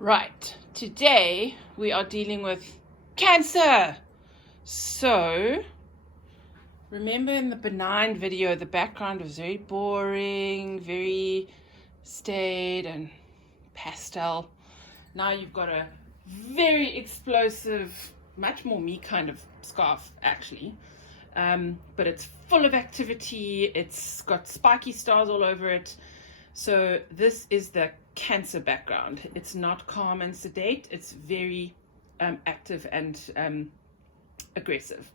Right, today we are dealing with cancer. So, remember in the benign video, the background was very boring, very staid and pastel. Now you've got a very explosive, much more me kind of scarf actually. But it's full of activity, it's got spiky stars all over it. So this is the cancer background. It's not calm and sedate, it's very active and aggressive.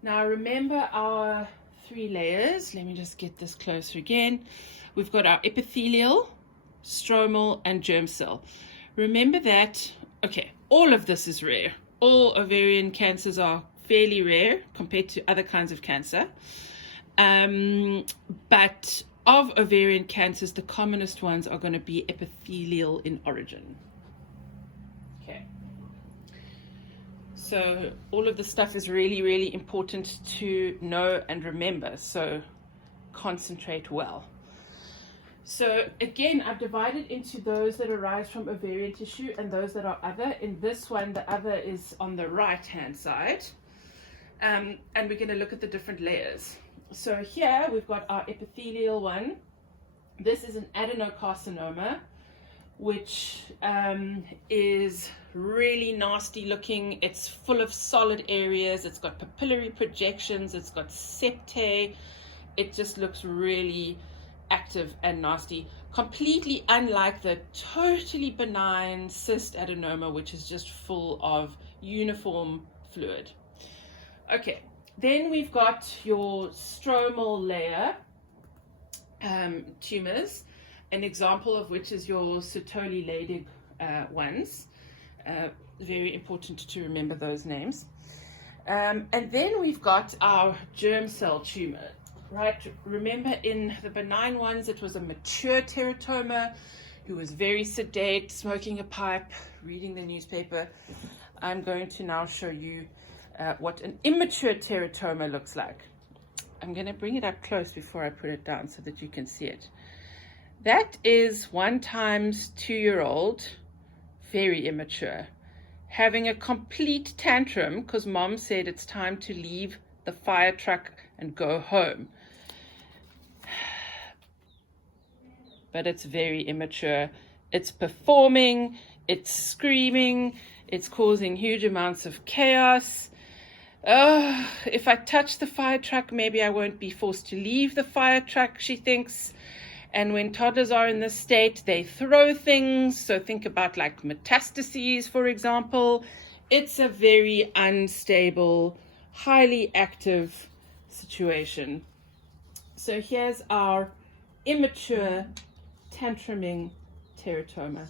Now remember our three layers. Let me just get this closer again. We've got our epithelial, stromal, and germ cell. Remember that, okay, all of this is rare. All ovarian cancers are fairly rare compared to other kinds of cancer. But of ovarian cancers, the commonest ones are going to be epithelial in origin. Okay. So all of this stuff is really, really important to know and remember. So concentrate well. So again, I've divided into those that arise from ovarian tissue and those that are other. In this one, the other is on the right-hand side. And we're going to look at the different layers. So here we've got our epithelial one. This is an adenocarcinoma, which is really nasty looking. It's full of solid areas. It's got papillary projections. It's got septae. It just looks really active and nasty. Completely unlike the totally benign cyst adenoma, which is just full of uniform fluid. Okay. Then we've got your stromal layer tumors, an example of which is your Sertoli Leydig ones. Very important to remember those names. And then we've got our germ cell tumor, right? Remember in the benign ones, it was a mature teratoma who was very sedate, smoking a pipe, reading the newspaper. I'm going to now show you what an immature teratoma looks like. I'm going to bring it up close before I put it down so that you can see it. That is 1 times 2-year-old, very immature, having a complete tantrum because mom said it's time to leave the fire truck and go home. But it's very immature. It's performing, it's screaming, it's causing huge amounts of chaos. If I touch the fire truck, maybe I won't be forced to leave the fire truck, she thinks. And when toddlers are in this state, they throw things. So think about like metastases, for example. It's a very unstable, highly active situation. So here's our immature tantruming teratoma.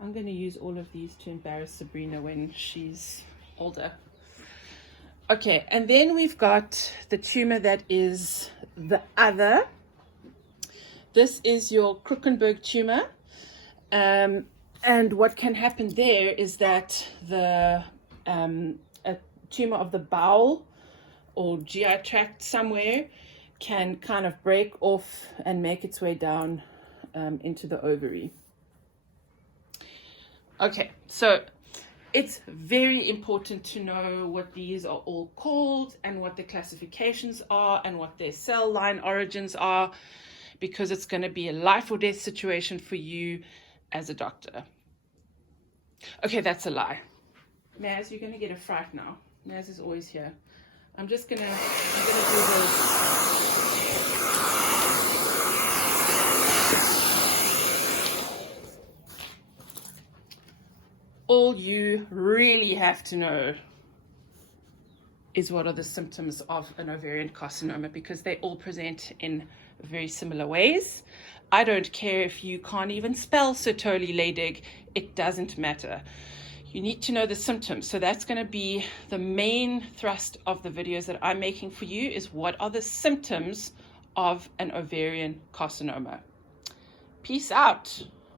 I'm going to use all of these to embarrass Sabrina when she's older. Okay, and then we've got the tumor that is the other. This is your Crookenburg tumor. And what can happen there is that a tumor of the bowel or GI tract somewhere can kind of break off and make its way down into the ovary. Okay, so it's very important to know what these are all called and what the classifications are and what their cell line origins are, because it's going to be a life or death situation for you as a doctor. Okay, that's a lie. Naz, you're going to get a fright now. Naz is always here. I'm going to do this. All you really have to know is what are the symptoms of an ovarian carcinoma, because they all present in very similar ways. I don't care if you can't even spell Sertoli Leydig, it doesn't matter. You need to know the symptoms. So that's going to be the main thrust of the videos that I'm making for you, is what are the symptoms of an ovarian carcinoma. Peace out.